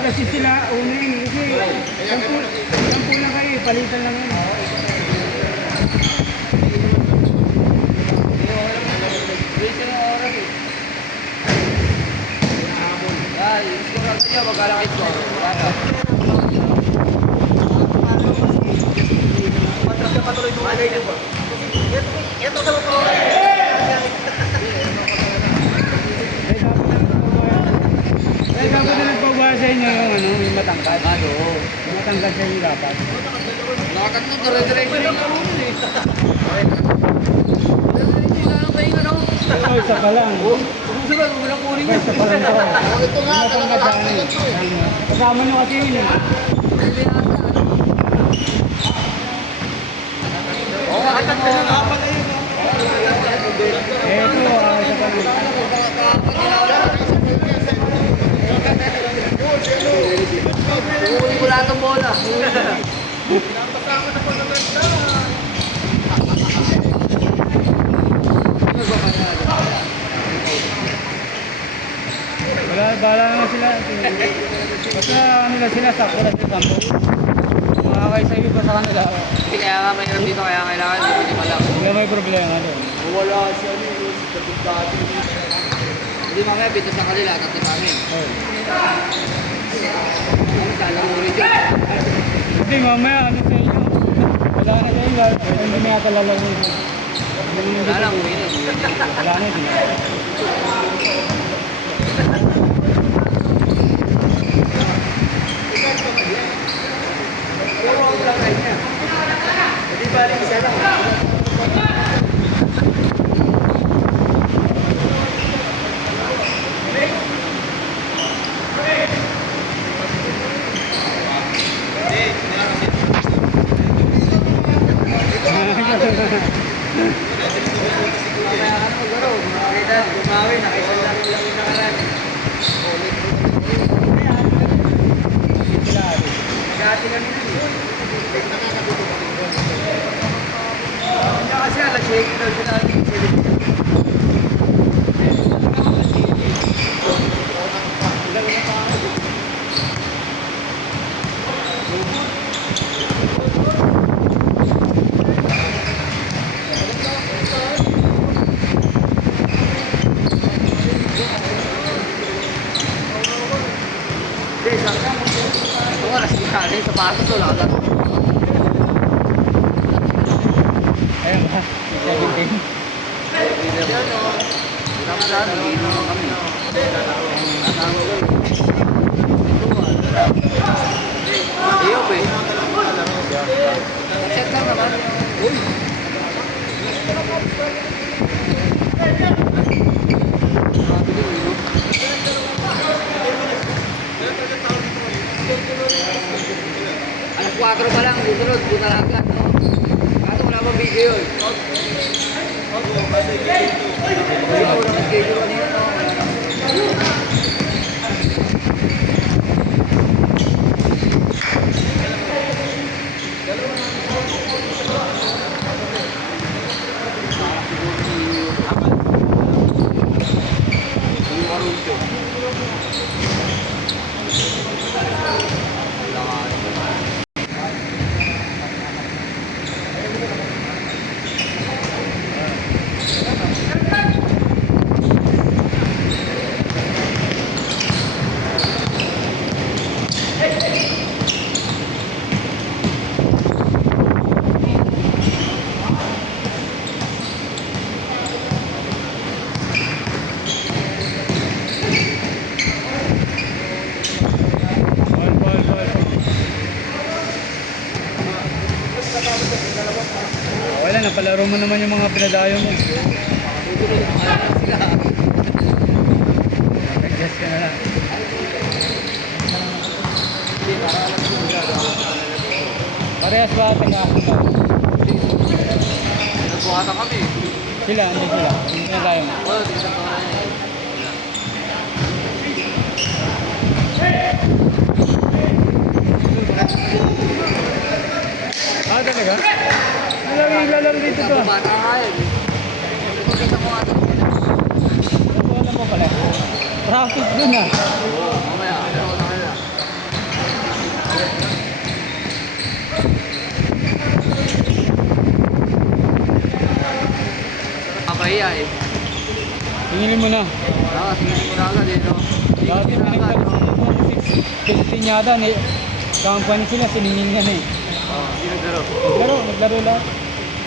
kasi sila unin. Kasi sampu lang kayo, palitan lang yun. Dapat na nagpabaya sa inyo yung ano, yung matangkad. Yung matangkad sa inyo dapat. Nakatatlo, dire-diretso yung naroon eh. Dire-diretso yung lang kayo ano? Oo, isa pa lang. Susunod, walang kunin yun. Isa pa lang to. Ito nga, Matangkad sa akin. Kasama nyo kasi yun eh. Oo, kakatag ka na nga pala yun. Eto, isa pa lang. Uwi ko lahat ng bola. Bala naman sila. Basta ano lang sila, sakto lang sila sampo. Makakay sa iyo pa sa kanila. Kaya nga mayroon dito, kaya kailangan hindi mo lang. Hindi may problema doon. Wala siya niyo, si David Dati. Hindi mamaya, bito sa kanila, tatlo namin. Ang salamuri dyan. Hindi, mamaya ano sa inyo. Wala na sa inyo. Hindi na yata lalaro. Wala lang, uwi na. Wala na din. Pero ang langay niya. Hindi balik isa lang. Sa pasok to lang. Ayun ba? 17. Check lang naman. Uy. Alas 4 pa lang, susunod, buta lang agad. Kaso wala pang video yun. Wala pang video kanina. Wala, napalaro mo naman yung mga pinadayo mo. Adjust ka na lang. Parehas ba taga-ako ba? Nagbuhatan kami. Sila, hindi sila. Yung pinadayo mo. Oo, di isang taon na yun. Ah, talaga? Lalaro dito to. Bata nga yun. Ipagkita mo nga ito. Alam mo pala. Traffic dun ah. Oo, mamaya. Ano na kaya? Singilin mo na. Sige mo na agad eh, no? Dati Sige na agad, no? 15 yata, company sila, siningin niya na eh. Oo, hindi naglaro. Naglaro lahat.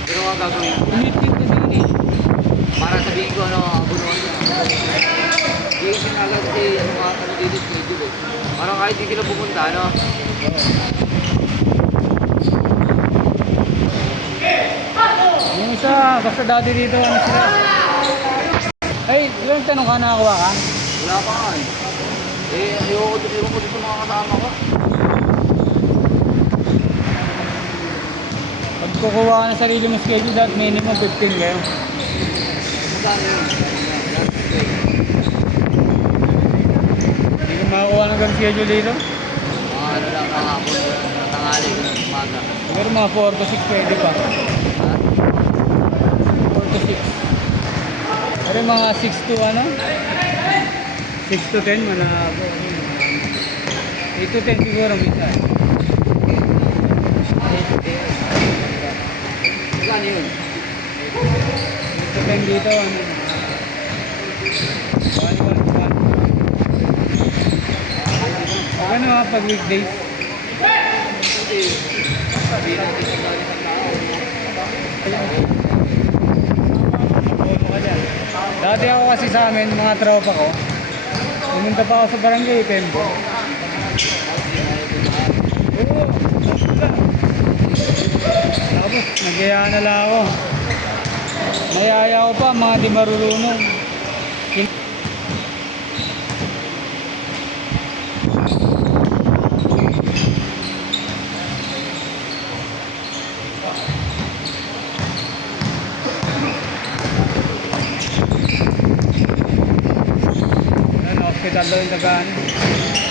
Pero ang gagawin, Umitit na sila eh. para sabihin ko, ano, abunuan ko. Sige na agad kasi, ano dito, schedule eh. Parang kahit hindi sila pupunta, ano? Yung isa, basta dati dito, ano sila. Ay, ilang tanong ka nakakuha ka? Wala pa nga eh. Ayoko ko dito sa mga kasama ko. Pag kukuha ka ng sarili mo schedule, dapat minimum 15 kayo. Magkano yun? Hindi ka makakuha ng ganun schedule dito. Mga ano lang, kahapon, tanghali, umaga. Siguro mga 4 to 6 pwede pa. Ha? 4 to 6. Pero mga 6 to ano? 6 to 10 manabo. 8 to 10 siguro minsan. Magkano yun? 8 to 10 dito ano? 1. Pag ano mga pag weekdays? Kasi, sabihin natin sa dali ng tao. Dati ako kasi sa amin, mga tropa ko, pumunta pa ako sa barangay, Pembo. Oo, tapos, nagyaya na lang ako. Nayaya ko pa, mga di marurunong. Hospital daw yung tagaan.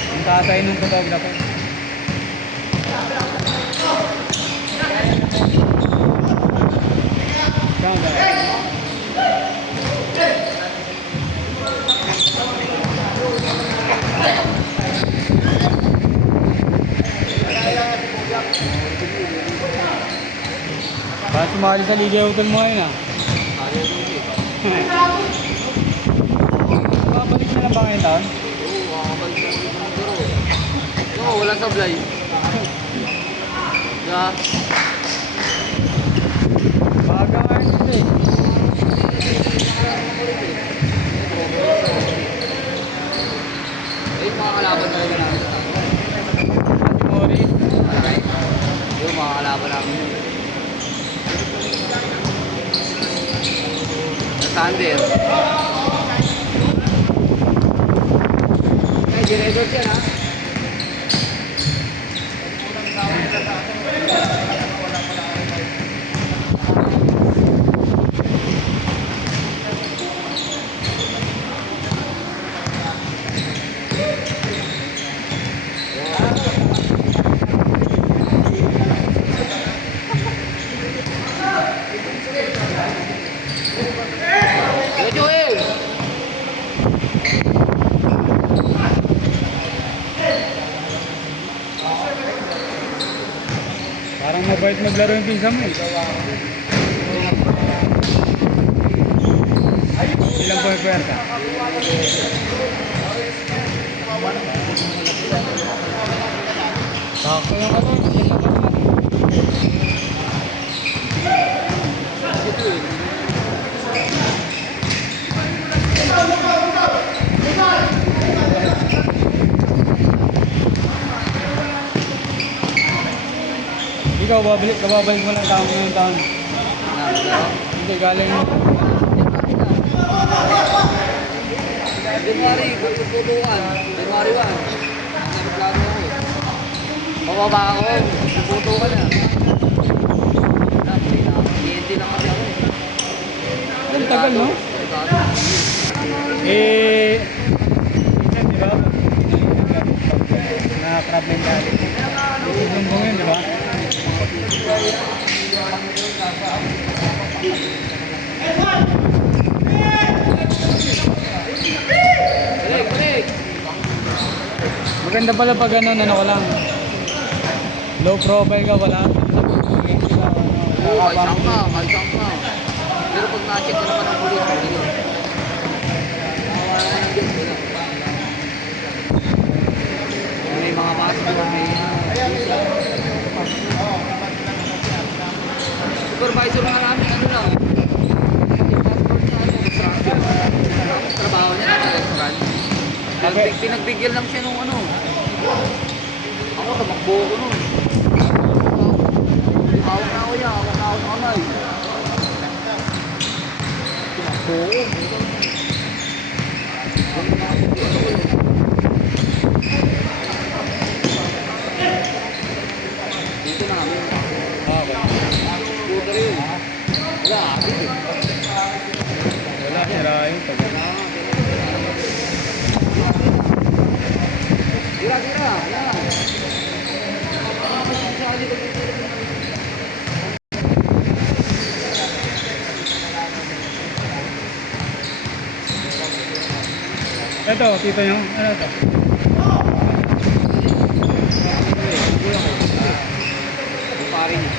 Yung tatay ng photographer. Saan ba? Bakit sumali sa Liga Hotel mo ngayon ah? Babalik na lang ba ngayong taon? Oo, makakabalik na ulit ng garo. Oo, walang sablay. Diba? Baga ngayon ito eh. Yung mga kalaban na rin namin. Ate Mori. Yung mga kalaban namin yun. Sa Sander. Ay, director siya na. Joel! Parang mabait maglaro yung pinsan mo eh. Ilang puwerta? Sakto yung ano, yan lang naman. Ikaw, babalik mo lang taon ngayong taon. Hindi, galing. January, puputuan. January 1. Nagplano ako. Bababa ako. Puputo ka na. TNT lang kasi ako. Ang tagal, no? Eh, minsan, di ba? Na-problem dali. Isusumbong yun, di ba? Balik! Maganda pala pag ano ko lang. Low profile ka, wala. Oo, kahit saan ka. Pero pag na-check ko naman ang pulis, hindi yun. Pinagbigyan lang siya nung ano. Ako, tamakbo ko nun. Hawak na ako yan, hawak na ako sa kamay. Tumakbo ko. Dito na kami. Okay. Scooter yun. Wala, abit eh. Wala, sira yung pag... Tira, tira. Yan. Ito, tito nyo. Ano ito? Yung pare niya.